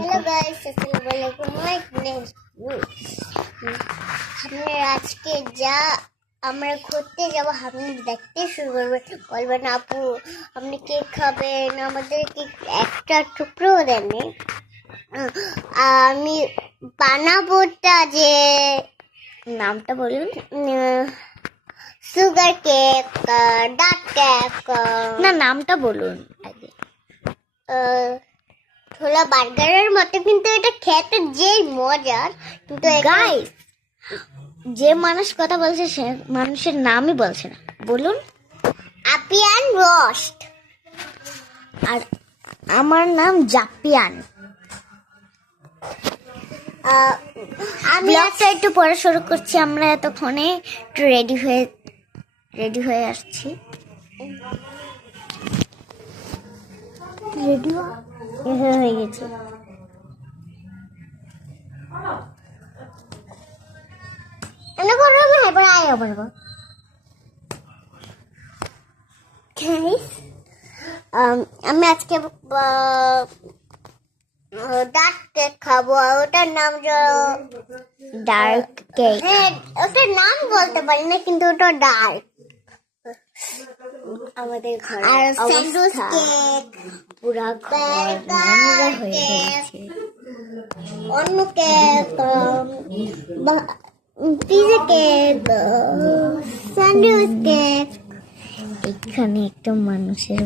Hello guys, আসসালামু আলাইকুম। আমরা আজকে আমরা ঘুরতে যাব। আপনি দেখতে শুরু বলবেন আপু আপনি কেক খাবেন, আমাদের কেক একটা টুকরো দেননি। আমি বানাবোটা যে নামটা বলুন, সুগার কেক, ডার্ক কেক, না নামটা বলুন আগে। ছোলা বার্গারের মতো, কিন্তু এটা খেতে যে মজার। কিন্তু গাইস, যে মানুষ কথা বলছে সে মানুষের নামই বলছে না। বলুন আপিয়ান রোস্ট। আর আমার নাম জাপিয়ান। আমি আজকে একটু পরে শুরু করছি। আমরা এতক্ষণে একটু রেডি হয়ে আসছি। রেডি হয়ে গেছে। আমি আজকে ডার্ক কেক খাবো। ওটার নাম ডার্ক কেক। হ্যাঁ, ওটার নাম বলতে পারি না, কিন্তু ওটা ডার্ক। আমাদের ঘরে আর স্যান্ডউইচ কেক, পুরা ঘর নোংরা হয়ে গেছে। অন্য cake, pizza cake, sandwich cake. এখানে একটা মানুষের